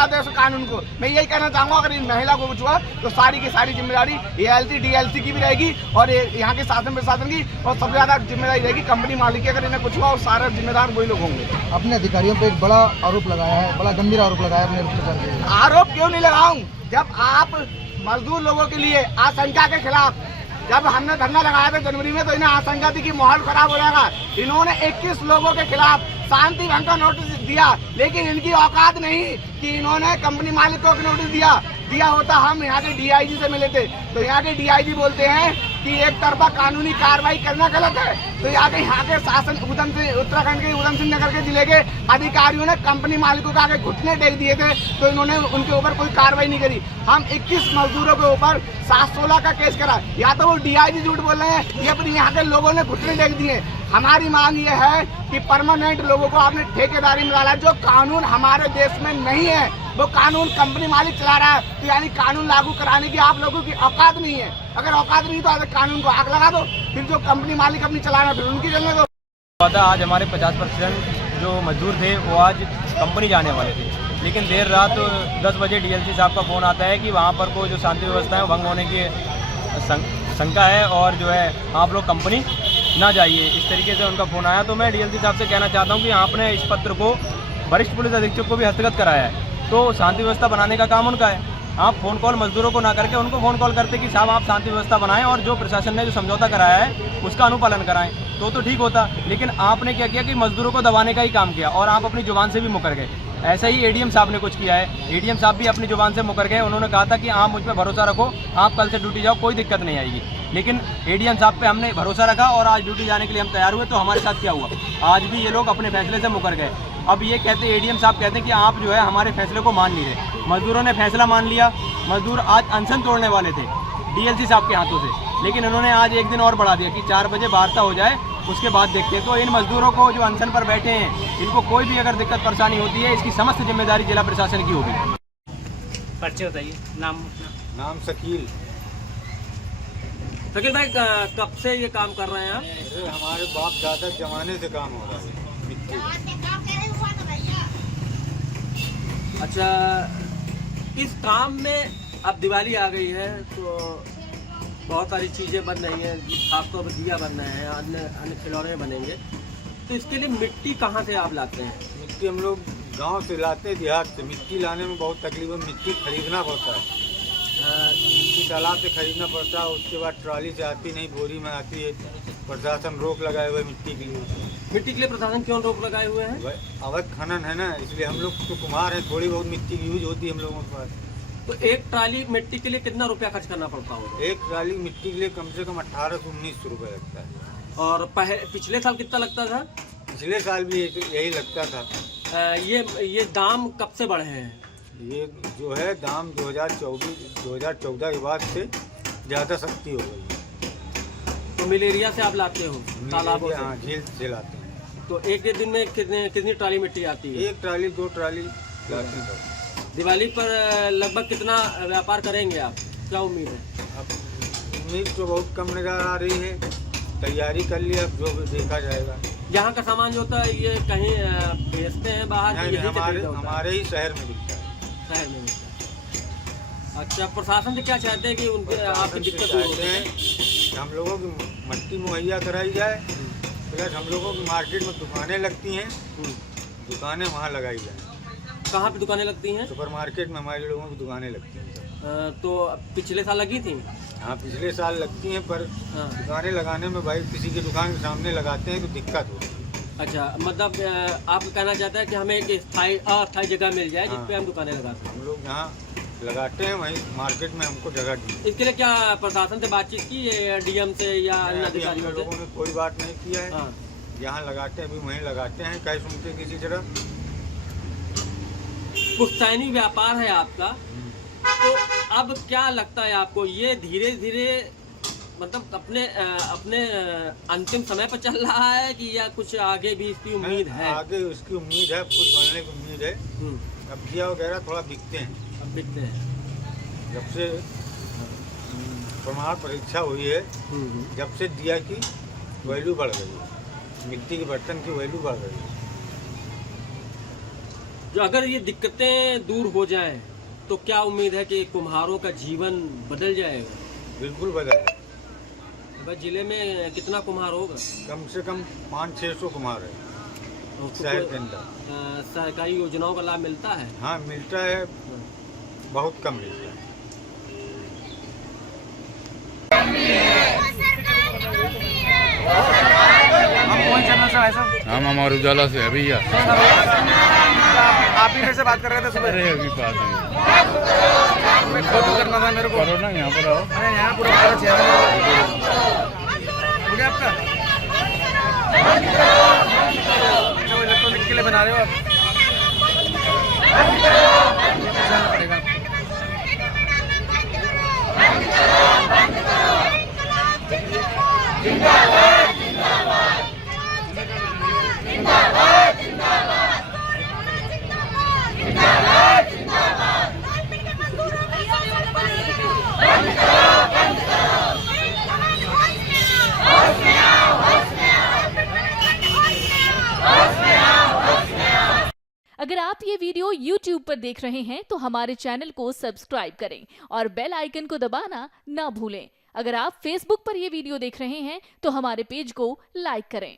लगा दो इस कानून को। मैं यही कहना चाहूँगा, अगर इन महिला को कुछ हुआ तो सारी की सारी जिम्मेदारी ALC DLC की भी रहेगी और यहाँ के शासन प्रशासन की, और सबसे ज़्यादा जिम्मेदारी रहेगी कंपनी मालिक की। अगर इन्हें कुछ हुआ और सारे जिम्मेदार वही लोग होंगे। अपने अधिकारियों पर एक बड़ा आरोप लगाया है, बड़ा गंभीर आरोप लगाया है अपने सरकार। आरोप क्यों नहीं लगाऊं? जब आप मजदूर लोगों के लिए आशंका के खिलाफ जब हमने धरना लगाया था जनवरी में, तो इन्हें आशंका थी कि माहौल खराब हो जाएगा। इन्होंने 21 लोगों के खिलाफ शांति भंग का नोटिस दिया, लेकिन इनकी औकात नहीं कि इन्होंने कंपनी मालिक को नोटिस दिया होता हम यहाँ के DIG से मिले थे, तो यहाँ के DIG बोलते हैं कि एक तरफा कानूनी कार्रवाई करना गलत है। तो यहाँ के शासन उत्तराखंड के उधम सिंह नगर के जिले के अधिकारियों ने कंपनी मालिकों के आगे घुटने टेक दिए थे, तो इन्होंने उनके ऊपर कोई कार्रवाई नहीं करी। हम 21 मजदूरों के ऊपर 716 का केस करा। या तो वो DIG झूठ बोल रहे हैं या फिर यहाँ के लोगों ने घुटने टेक दिए। हमारी मांग ये है कि परमानेंट लोगों को आपने ठेकेदारी में डाला। जो कानून हमारे देश में नहीं है वो कानून कंपनी मालिक चला रहा है, तो यानी कानून लागू कराने की आप लोगों की औकात नहीं है। अगर औकात नहीं तो कानून को आग लगा दो, फिर जो कंपनी मालिक अपनी चलाना फिर उनकी चलने दो। आज हमारे 50% जो मजदूर थे वो आज कंपनी जाने वाले थे, लेकिन देर रात 10 बजे DLC साहब का फ़ोन आता है कि वहाँ पर कोई जो शांति व्यवस्था है भंग होने की शंका है और जो है आप लोग कंपनी ना जाइए। इस तरीके से उनका फ़ोन आया। तो मैं DLC साहब से कहना चाहता हूँ कि आपने इस पत्र को वरिष्ठ पुलिस अधीक्षक को भी हस्तगत कराया है, तो शांति व्यवस्था बनाने का काम उनका है। आप फ़ोन कॉल मजदूरों को ना करके उनको फ़ोन कॉल करते कि साहब आप शांति व्यवस्था बनाएं और जो प्रशासन ने जो समझौता कराया है उसका अनुपालन कराएं, तो ठीक होता। लेकिन आपने क्या किया कि मजदूरों को दबाने का ही काम किया और आप अपनी जुबान से भी मुकर गए। ऐसा ही ADM साहब ने कुछ किया है। ADM साहब भी अपनी जुबान से मुकर गए। उन्होंने कहा था कि आप मुझ पर भरोसा रखो, आप कल से ड्यूटी जाओ, कोई दिक्कत नहीं आएगी। लेकिन ADM साहब पे हमने भरोसा रखा और आज ड्यूटी जाने के लिए हम तैयार हुए। तो हमारे साथ क्या हुआ, आज भी ये लोग अपने फैसले से मुकर गए। अब ये कहते ADM साहब कहते हैं कि आप जो है हमारे फैसले को मान नहीं रहे। मजदूरों ने फैसला मान लिया। मजदूर आज अनशन तोड़ने वाले थे DLC साहब के हाथों से, लेकिन उन्होंने आज एक दिन और बढ़ा दिया कि 4 बजे वार्ता हो जाए, उसके बाद देखते हैं। तो इन मजदूरों को जो अनशन पर बैठे हैं, इनको कोई भी अगर दिक्कत परेशानी होती है, इसकी समस्त जिम्मेदारी जिला प्रशासन की होगी। परिचय बताइए। नाम शकील भाई, कब से ये काम कर रहे हैं आप? हमारे बाप दादा जमाने से काम हो रहा है मिट्टी। अच्छा, इस काम में अब दिवाली आ गई है तो बहुत सारी चीज़ें बन रही हैं, खासतौर पर दिया बन रहे हैं, अन्य खिलौने बनेंगे। तो इसके लिए मिट्टी कहाँ से आप लाते हैं? मिट्टी हम लोग गांव से लाते हैं, देहात से। मिट्टी लाने में बहुत तकलीफ है, मिट्टी खरीदना पड़ता है। मिट्टी तालाब से खरीदना पड़ता है, उसके बाद ट्रॉली से आती नहीं, बोरी में आती है। प्रशासन रोक लगाए हुए मिट्टी के लिए। मिट्टी के लिए प्रशासन क्यों रोक लगाए हुए हैं? अवैध खनन है ना, इसलिए हम लोग तो कुम्हार हैं, थोड़ी बहुत मिट्टी यूज होती है हम लोगों के पास। तो एक ट्राली मिट्टी के लिए कितना रुपया खर्च करना पड़ता होगा? एक ट्राली मिट्टी के लिए कम से कम 1800 से 1900 रुपये लगता है। और पिछले साल कितना लगता था? पिछले साल भी यही लगता था। ये दाम कब से बढ़े हैं? ये जो है दाम 2014 के बाद से ज़्यादा सस्ती हो गई। तो मिल एरिया से आप लाते हो? तालाबों से? हाँ, झील से लाते हैं। तो एक दिन में कितनी ट्राली मिट्टी आती है? 1 ट्राली 2 ट्राली लाते हैं। दिवाली पर लगभग कितना व्यापार करेंगे आप, क्या उम्मीद है? अब उम्मीद तो बहुत कम नज़र आ रही है, तैयारी कर लिया, अब जो देखा जाएगा। यहाँ का सामान जो होता है ये कहीं बेचते हैं बाहर? नहीं, हमारे ही शहर में बिकता है। शहर में बिकता है। अच्छा, प्रशासन से क्या चाहते हैं कि उनके आपकी दिक्कत चाहते हैं कि हम लोगों की मिट्टी मुहैया कराई जाए, प्लस हम लोगों की मार्केट में दुकानें लगती हैं, दुकानें वहाँ लगाई जाए। कहाँ पे दुकानें लगती हैं? सुपर मार्केट में हमारे लोगों की दुकानें लगती हैं। तो पिछले साल लगी थी? हाँ, पिछले साल लगती हैं, पर दुकानें लगाने में भाई किसी की दुकान के सामने लगाते हैं तो दिक्कत होती है। अच्छा, मतलब आप कहना चाहते हैं कि हमें एक अस्थायी जगह मिल जाए जिस पे हम दुकानें लगाते हैं? हम लोग जहाँ लगाते हैं वहीं मार्केट में हमको जगह दी। इसके लिए क्या प्रशासन से बातचीत की है, DM से या अन्य अधिकारियों से? लोगों ने कोई बात नहीं किया है। जहाँ लगाते हैं अभी वहीं लगाते हैं, कहीं सुनते किसी तरह। पुश्तैनी व्यापार है आपका, तो अब क्या लगता है आपको ये धीरे धीरे मतलब अपने अंतिम समय पर चल रहा है कि या कुछ आगे भी इसकी उम्मीद है? आगे उसकी उम्मीद है, कुछ बनने की उम्मीद है। अब दिया वगैरह थोड़ा बिकते हैं। अब बिकते हैं। जब से प्रमाण परीक्षा हुई है, जब से दिया की वैल्यू बढ़ गई है, मिट्टी के बर्तन की वैल्यू बढ़ गई है। जो अगर ये दिक्कतें दूर हो जाएं तो क्या उम्मीद है कि कुम्हारों का जीवन बदल जाएगा? बिल्कुल बदल। भाई जिले में कितना कुम्हार होगा? कम से कम 500-600 कुम्हार है शहर के अंदर। सरकारी योजनाओं का लाभ मिलता है? हाँ मिलता है, बहुत कम मिलता है। हम कौन चैनल से आए साहब? हम हमारे उजाला से है भैया। आप ही में से बात कर रहे थे सुबह? अरे अभी पास है, फोटो करना था मेरे को। करो ना, यहाँ पर आओ। अरे यहाँ पूरा चेहरा हो गया आपका? अच्छा वो इलेक्ट्रॉनिक के लिए बना रहे हो आप? जाना पड़ेगा। अगर आप ये वीडियो YouTube पर देख रहे हैं तो हमारे चैनल को सब्सक्राइब करें और बेल आइकन को दबाना ना भूलें। अगर आप Facebook पर ये वीडियो देख रहे हैं तो हमारे पेज को लाइक करें।